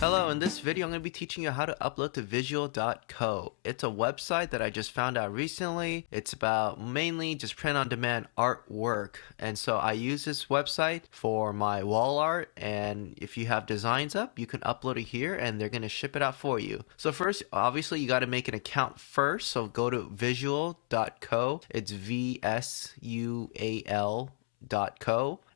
Hello, in this video I'm going to be teaching you how to upload to visual.co. It's a website that I just found out recently. It's about mainly just print-on-demand artwork, and so I use this website for my wall art, and if you have designs up, you can upload it here and they're going to ship it out for you. So first, obviously you got to make an account first, so go to visual.co. It's VSUAL.co.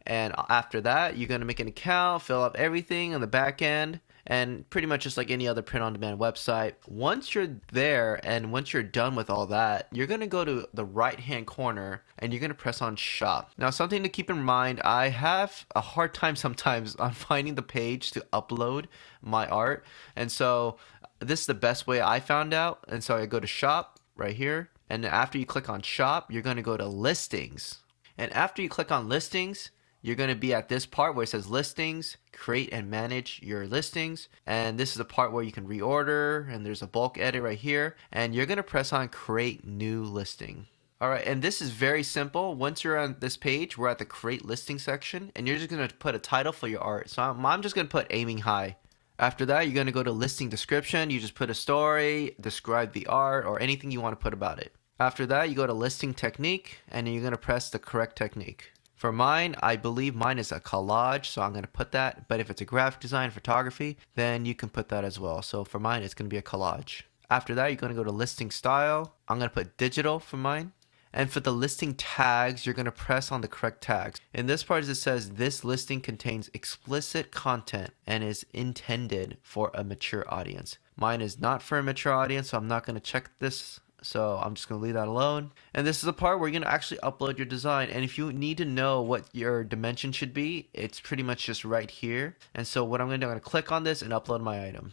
And after that, you're going to make an account, fill out everything on the back end, and pretty much just like any other print-on-demand website. Once you're there and once you're done with all that, you're going to go to the right-hand corner and you're going to press on Shop. Now, something to keep in mind, I have a hard time sometimes on finding the page to upload my art, and so this is the best way I found out. And so I go to Shop right here, and after you click on Shop, you're going to go to Listings. And after you click on Listings, you're going to be at this part where it says listings, create and manage your listings. And this is the part where you can reorder, and there's a bulk edit right here. And you're going to press on create new listing. All right, and this is very simple. Once you're on this page, we're at the create listing section, and you're just going to put a title for your art. So I'm just going to put aiming high. After that, you're going to go to listing description. You just put a story, describe the art, or anything you want to put about it. After that, you go to listing technique, and you're going to press the correct technique. For mine, I believe mine is a collage, so I'm going to put that. But if it's a graphic design, photography, then you can put that as well. So for mine, it's going to be a collage. After that, you're going to go to listing style. I'm going to put digital for mine. And for the listing tags, you're going to press on the correct tags. In this part, it says this listing contains explicit content and is intended for a mature audience. Mine is not for a mature audience, so I'm not going to check this. So I'm just going to leave that alone. And this is the part where you're going to actually upload your design. And if you need to know what your dimension should be, it's pretty much just right here. And so what I'm going to do, I'm going to click on this and upload my item.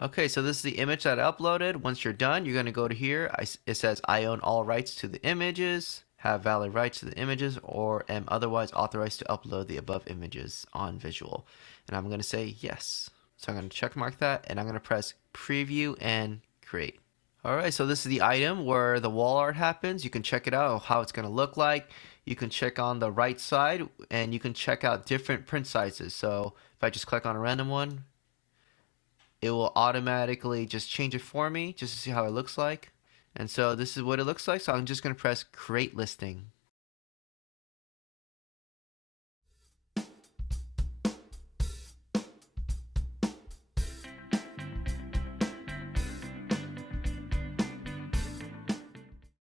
Okay, so this is the image that I uploaded. Once you're done, you're going to go to here. It says I own all rights to the images, have valid rights to the images, or am otherwise authorized to upload the above images on visual. And I'm going to say yes. So I'm going to check mark that, and I'm going to press preview and create. Alright, so this is the item where the wall art happens. You can check it out, how it's going to look like. You can check on the right side, and you can check out different print sizes. So if I just click on a random one, it will automatically just change it for me just to see how it looks like. And so this is what it looks like. So I'm just going to press create listing.